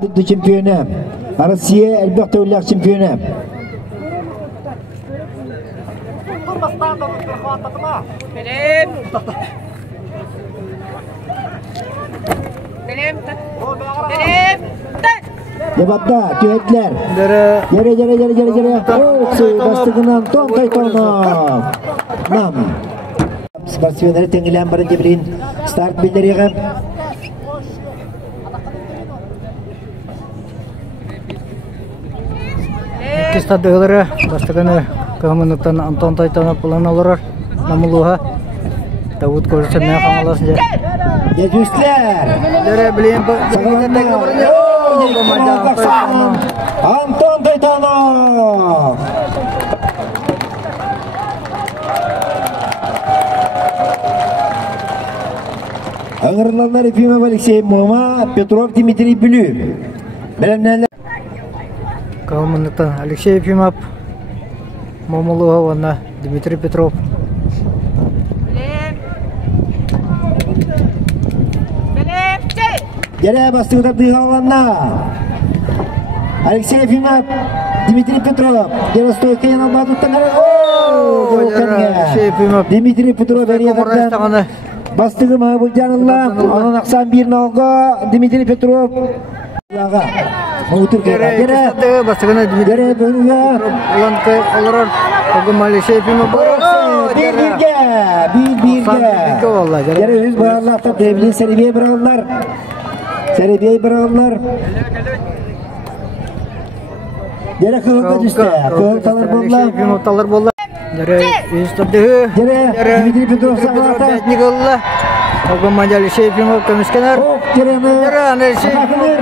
ضد чемпионы. Россия әлбәттә үләк чемпионы. Дебатта түйетлер. Жere. Бастығынан Тон Тайтонов. Нам. Спортсмендер теңелен бірінші бірін старт білдіреген. Стадыгылары бастығаны көмініктен Антон Тайтонов бұлан олырар. Намылуға Давуд көрсетмей қаңыласын же. Жүстілер. Жere білейін Антон Тайтонов. Аңырландар Ефимов Алексей Мома, Петров Дмитрий Блю. Калмыныктан Алексей Ефимов, Момолуга, Дмитрий Петров. Жere бастығыда дыйғаланна. Алексей Ефимов, Дмитрий Петров. Жere стойка яналмады ұттанары. Дмитрий Петров әриядырдан. Бастығы Мағабылжанылла. Оның ақсан бір науға Дмитрий Петров. Мұғытыр кері. Бастығыны Дмитрий Петров. Алексей Ефимов. Bir-birge. Jere өз бағарлақта Devlin Serbiye bırakırlar. Serbiye'yi bırakırlar. Jere kığılda düştü. Kığıl talır bolla. Алексей Ефимов талар болла. Jere өз табдығы. Jere Dmitri Petrov sağlaqta. Николла. Алексей Ефимов көміскенер. Jere Алексей Ефимов.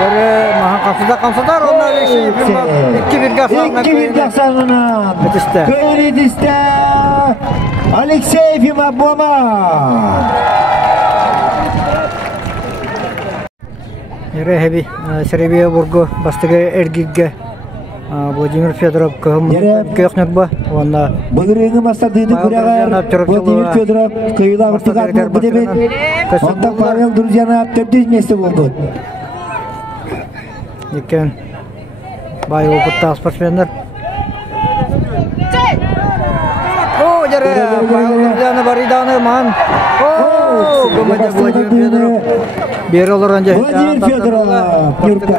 Jere maha kapsıda kamsatar. Alexey Ефимов. 2-1 qasağına. Köyrediste. Alexey Ефимов Boma. Jere hebi Serbiya burgu bastığı ergigge. Vladimir Fedorov köknürba. Бұлырыңы мастардыйды көрәғар Владимир Федоров көйіла ұртыға бұл дебет. Онда Павел Друзьянов 400 месті болды. Екен бай опытта спортсмендер. Jere Павел Друзьянов бариданы ман. Владимир Федоров. Бері олар анжа. Владимир Федоров Юрка.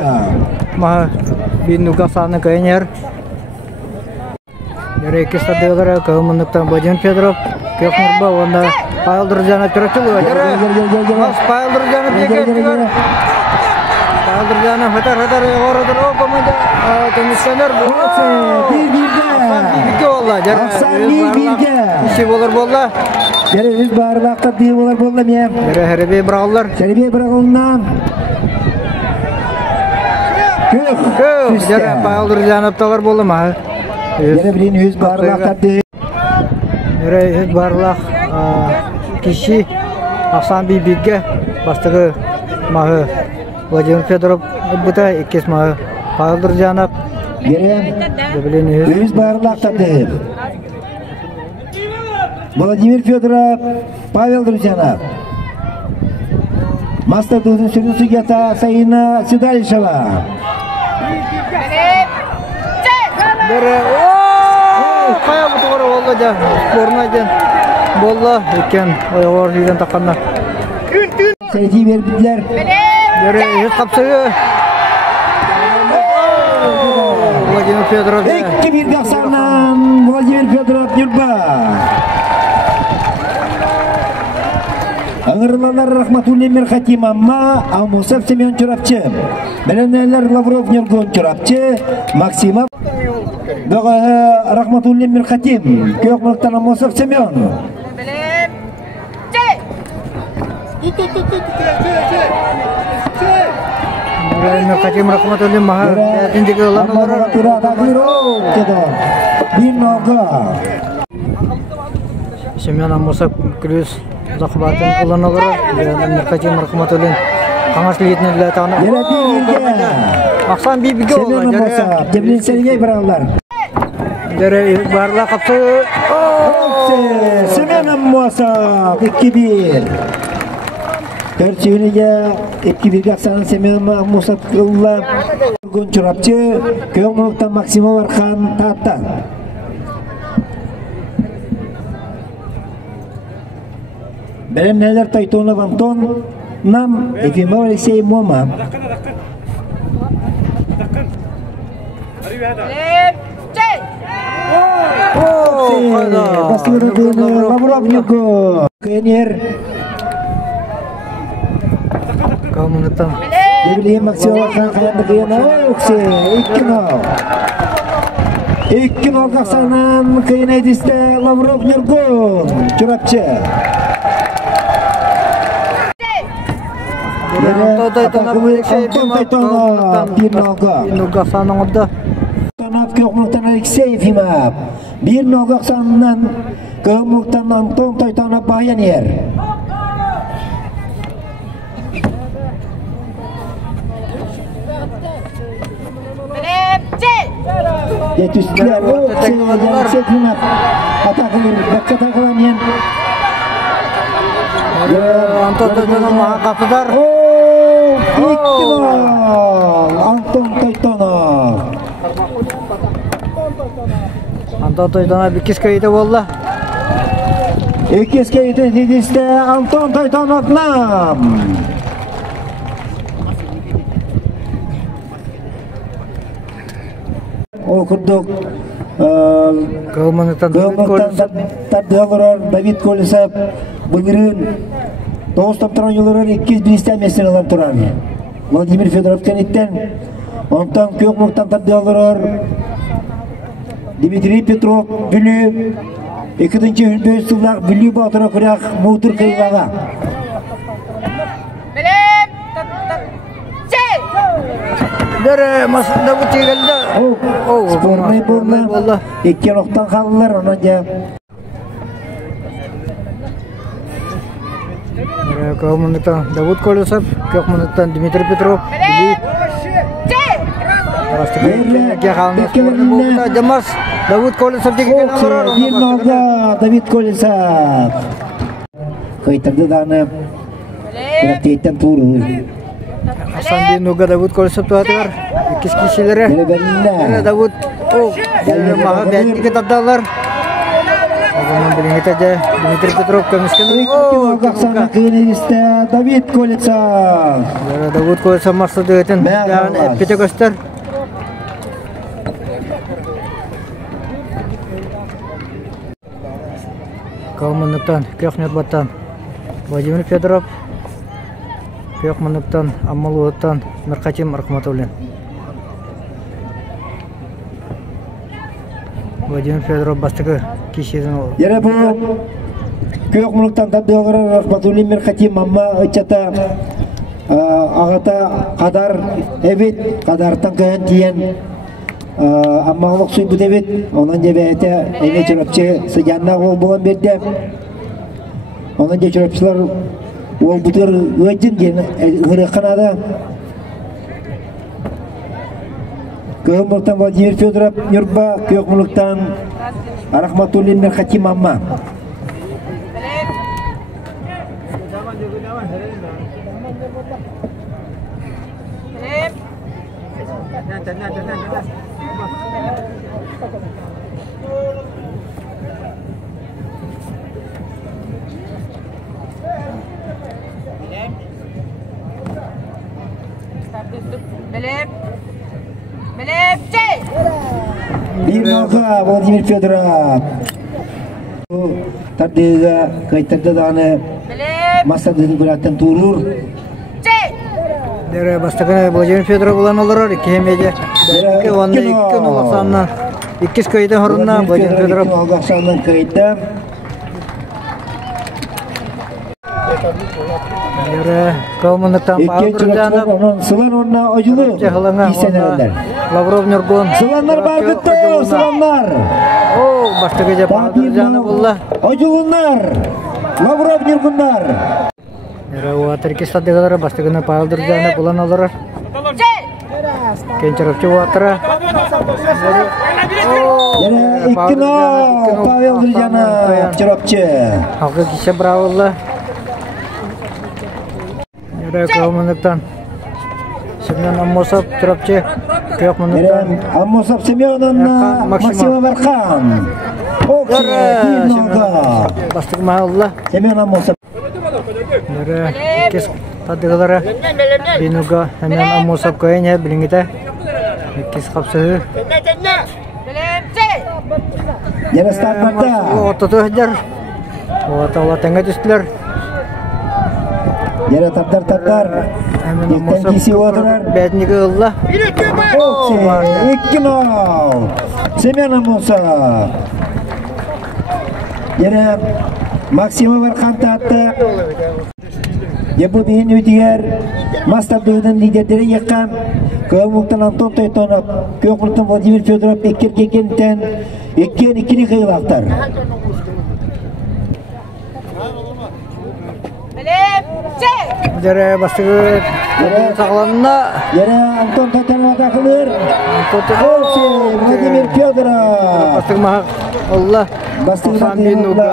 Маға бейінуға саны көйнер. Jere iki stadionlara көмініктен Владимир Федоров көкнұрба. Онда Павел Друзьянов түрәтілі. Павел Друзьянов бекер. Павел Друзьянов хатар оғырыдыр. Команда көміскендер. Bir-birge oldu. İşi olur bolda. Jere өз бағырлақта дейі болар болда мен. Jere Serbiya bırakırlar. Serbiya bırakılından. Jere Pavел Друзьянов talar boldu mağı. Jere birin өз бағырлақта дейі. Jere өз бағырлақ kişi Aksan Bibigge bastığı mağı Vladimir Fedorov buta ikis mağı Pavел Друзьянов. Jere өз бағырлақта дейі. Владимир Федоров, Павел Друзьянов. Мастер Дудин сürüsü geta Sayın Sidalişeva. Jere kaya butuğuru oldu da sporuna gen bolla eken oyağır yüzden takanlar. Sergi verdiler. Jere yüz kapsığı. Vladimir Fedorov. 2-1 kapsağından Vladimir Fedorov Yurba. Аңырланар Рахматуллин Мерхатим Амма, Амусов Семен Чурапчы. Беленелер Лавров Нергон Чурапчы, Максимов. Рахматуллин Мерхатим, Кёкмактан Амусов Семен. Мерхатим Рахматуллин Маха. Семен Амусов Крюс. Захватын ұланылыр. Мерхатим Рахматуллин қаңашлы етінелі тағына. Ақсан бейбіге олар. Девлин Сергей бірағылар. Барла қапсы. Семен Амусов 2-1. Körçüğünüge 2-1 aksanın Semyon Musatlı'la Gün çorapçı Köğümlükten Maksimov Arkan Tahta. Benim neler Tayton'la Vanton Nam Efimov Alexey Muamma. Basıyorum bunu Lavrov Yugo. Kenyer. Komutan. Debileyim Maksimov Arkan Kayanda Kayana. Okse 2-0 aksanan Kayana Ediste Lavrov Yugo. Çorapçı. Anton Tayton'a bir noga sanağında. Tanap Köğümlükten Alexey Efimov. Bir noga aksanından Köğümlükten Anton Tayton'a bayan yer. Yetiştiler. Alexey Efimov. Atakılır. Bakça takılan yen. Anton Tayton'a maha kapıdar. Anton Tayton'a. Anton Tayton'a bir kez kayıtı oldu. İkiz kayıtı dediste Anton Tayton'a nam. Okuduk. Komutan Tadıyorlar David Kolisov bugün Doğustan yolları 201 mesele alan turan. Vladimir Fedorov kenitten ondan Köğümlükten tadıyorlar. Dmitri Petrov Bülü ikinci Hülböğüsüllak Bülü Batıra Kurak Muğdur Kıyılağa. Dere masında bu çekildi. Spormayı bulma. İki noktan kaldılar onunca. Komutan Davut Kolisov, Komutan Dmitri Petrov. Davut Kolisov çekildi. Bir noga David Kolisov. Kayıtırdı dağını. Bıraktıyken turu. Hasan bir noga Davut Kolisov tuhatır. İkiz kişilere. Bele Davut. Maha belki ketadalar. O zaman bilinget aja Dmitri Petrov kemiskin. Aksanan kıyınızda David Kolisov. Davut Kolisov maksud etin. Dan epite göster. Komutan Köknetbatan Vladimir Fedorov. Kökmenuktan Amaluotan Merkachim Rahmatullah. Vladimir Fedorov bastığı kişinin o. Yere bu Köğümlükten tadıyorlar Rahmatullah Merkachim amma açata ağata kadar evet kadartan köyün diyen ammalık suyu bu evet onun cebete ene çorapçı sıcağına ol bulan berdi onun çorapçılar ol budur öcün gen hırıkınada Köğümlükten Vladimir Fedorov Yurba Köğümlükten Rahmatullah Merkachim amma bir noga Vladimir Fedorov tadiga kayıtırdı dağını masa dedin kulaktan turur Dere bastığı Vladimir Fedorov ulan olur. İki hemece. İki onda iki nolaksandan. İkiz kayıtı horunna Vladimir Fedorov. İki nolaksandan kayıtı Dere komutan İki Paldırcanov. çocuklar sılan onunla acılı istenerler. Lavrov Nurgun. Sılanlar barkıttı sılanlar. Bastığı Paldırcanov ulla. Acılınlar. Lavrov Nurgunlar. Dere water kisah degalar bastığı Paldırcanov ulan olur. Kencarapçı water. Yine ikkino Pavel Durjanov çorapçı. Halkı kişi bravo ulla. Командактан Семен Амосов Трапче Командактан Амосов Семеновна Максима Бархан. Бастык Махалла Семен Амосов. Кес тадыгалара Бинуга Семен Амосов көйне билингите. Кес капсы. Yana startda. Ототу хаҗар. Отала тәңгә төстеләр. Yana taptar. Ектен киси отырар. Бәдниге ылла. 2-0. Семен Амосов. Yana Максима Бархан татты. Ебу бейін өтігер Мастабдығының лидерлері еққан Көмуктан Антон Тойтонов Көқұртын Владимир Федоров Еккер кекенттен Еккен еккені қиылақтар Жәрі бастығы сақланына Ері Антон Тойтонов атақылыр Владимир Федоров Бастығы мағақ Алла Бастығы Алла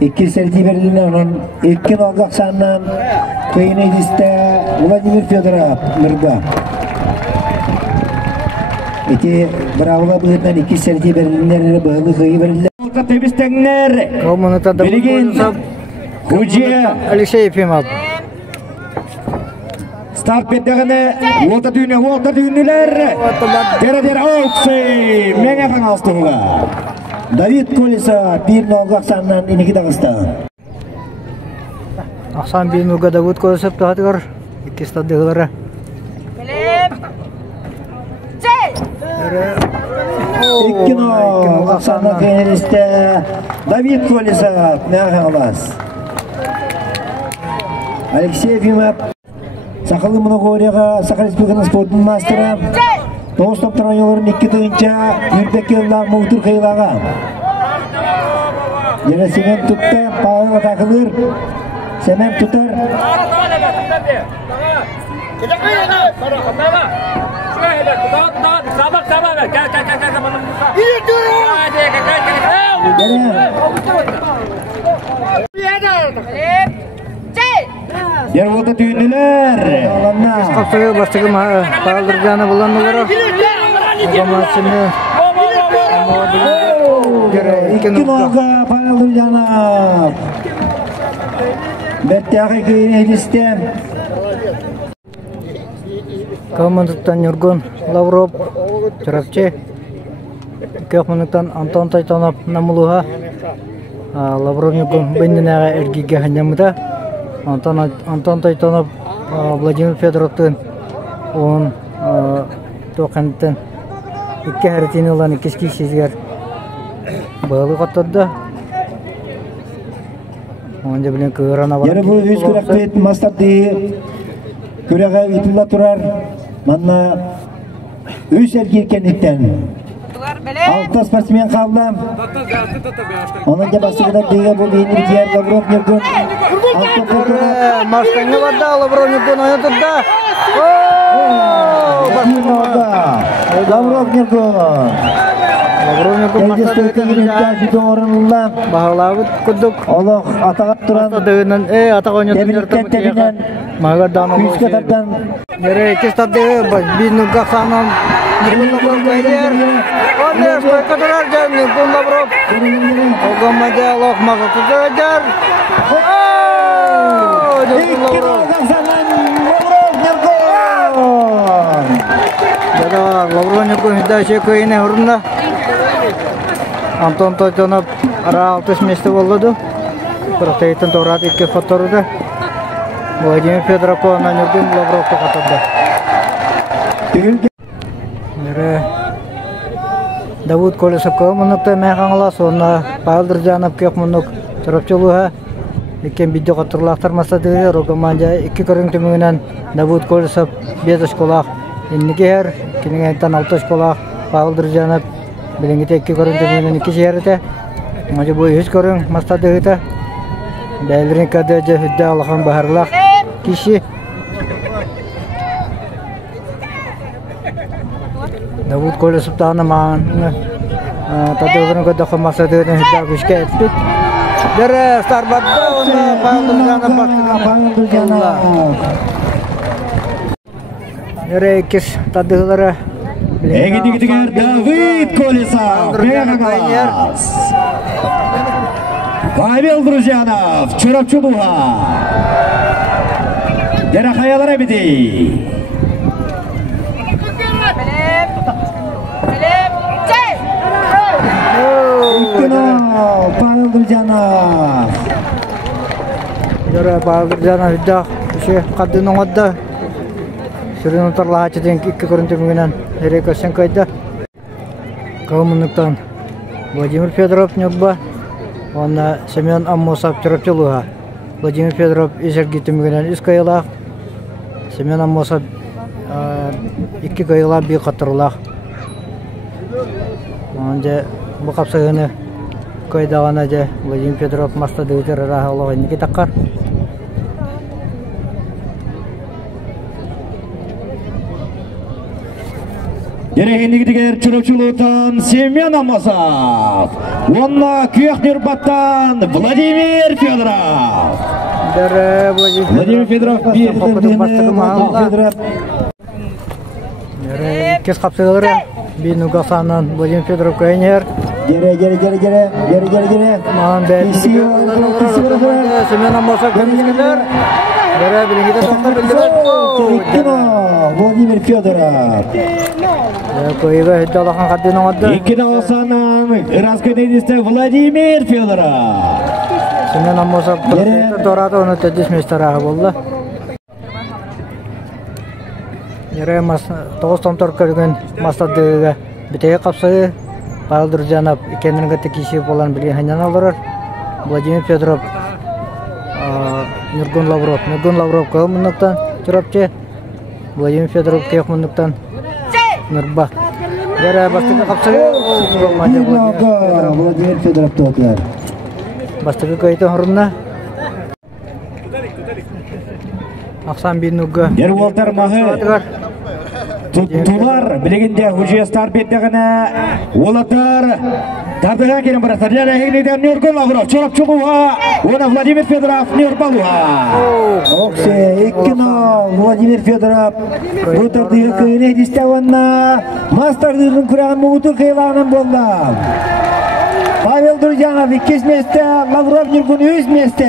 İki serti verilene onun ilkin olgak sandan kıyın ediste Vladimir Fedorov Nurba. İki bravola bığından iki serti verilenlere bağlı kıyı verilene. Tebristenler. Bilgin Hujiya Alexey Efimov. Start bettegene Volta düğünüler. Dere Oksey. Menge fangastığı. David Kolisa bir nolgak sandan iniki Dağıstan. Aksan bir nuga David Kolisa tuhatıgar. İki stadyakları. İki nolgak sandan finaliste David Kolisa menge fangas. Alexey Efimov Сақалы Монғолияға Сақал Республиканың спортын мастера 9 топтар ойынларын 2 тойынша Юрбекелла Мұғтыр қиылаға. Және Семен тұтты, Павел атақылыр. Семен тұтыр. Yer volta düğünlüler. Kapsayı başlığı Paldırcan'a bulanmaları. Romansını. İki nolga Paldırcan'a. Bettiyakı köyün edistem. Командаттан Юргон Лавров Трапче. Командаттан Антон Тойтонов Намулуха. Лавров Юргон Бендинага Эргиге Ханямыда. Антон Тойтонов Владимир Федоровтың он тоқанттан икки харитин olan икки сезгер бағылы қаттады. Онда білен көрана бар. Яры бұл өз көрәкпет мастарды көреға үйтілі тұрар. Манна өз әргеркендіктен. 6 спортсмен қалды. Onun da basıqıda deyge bu beyni diğer Lavrov Nurgun. Maçtanga badda Lavrov Nurgun oynatırda. Lavrov Nurgun. Lavrov Nurgun maçta bağlağı kudduk. Allah atağat duran. Ataq oynatırda. Mağardan oldu. Yere iki stadı bir nurga sanan. Nurgun koyder. Onlar koydular can Nurgun Lavrov. Ogamaja Allah maza tutar. Nurgun Lavrov. Jadi Lavrov Nurgun hidda şey koyine hurunda. Anton Toytonov ara 6 mesti oldu. Бірақ тәйтін торат екі фоторуда. Владимир Федоров на Нургун Лавровты қатырды. Давуд Колесов көмінікті мәңғаңыла, соны Павел Дыржанов көмінік тұрапчылуға. Екен видео қатырлақтар масадығы, Рогаманжа 2 көрің түмігінен Давуд Колесов 5 школақ. Еннігер, кенігенттен 6 школақ Павел Дыржанов білінгіте 2 көрің түмігінен 2 жерді. Мәжі бұл 3 көрің масадығы. Бәлірін кәдәжі хүдді алған бағарлақ кеші. Давуд Колесов тағына маған Тадығырын көдіқі мақсадығын хиддар күшке әппет. Дәрі Старбатта оны Павел Друзянов бастыған. Дәрі кес Тадығылары Эгидигидигер Давид Колесов. Бегагас. Павел Друзянов. Чурапчулуға. Дәрі қаялар әбеди. Павел Друзянов. Дәрі Павел Друзянов үддақ үші қаддының отды. Сүрін ұтарлаға чеден екі көрінтімігінен әрек өсен көйді. Қауымындықтан Владимир Федоров нөкба, оны Семен Аммосов Чурапчулуға. Владимир Федоров есергі түмігінен үз көйілақ. Семен Аммосов екі көйілақ бей қатырылақ. Онда бұл қапсағыны көйдағана же Владимир Федоров мастады өтер араға олағын неге таққар. Ерегендігідігер Чурапчулуғытан Семен Аммосов. Онна Күйеқнербаттан Владимир Федоров. Владимир Федоров кес қапсығылары бейін ұғасанынан Владимир Федоров көйінер. Гере. Маған бәліндегі Семен Аммосов көмескелер. Гере білінгеде соқта білдірер. Владимир Федоров. Көйігі хүдді алақан қадден оңадды. Екені осанан Раскөдейдісті Владимир Федоров. Семен Аммосов тұрады, оны төдес местараға болды. Ере 9 томтор көрген мастадығыға бітеге қапсығы Павел Друзянов екенінің текеші болан білген ханьян алырыр. Владимир Федоров, Нұргүн Лавров көмінліктен тұрапчы. Владимир Федоров кеқмінліктен Нұрба. Ере бастығы қапсығы Владимир Федоров тоғылар. Бастығы көйті ұрынна. Ақсан бейін ұғы. Ер Уолтер Мағы. Тулар білігінде Хужиястар беттіғіні олатар тардыға келін барастар. Және әйгінеден Нұргүн Лавров Чурапчулуға, оны Владимир Федоров Нұрбалуға. Оқсы, еккіні Владимир Федоров бұтырдығы көйіне десте онына мастардығын күрағын мұғытыр қиылағынан болды. Павел Друзянов 2 месте, Лавров Нұргүн 3 месте.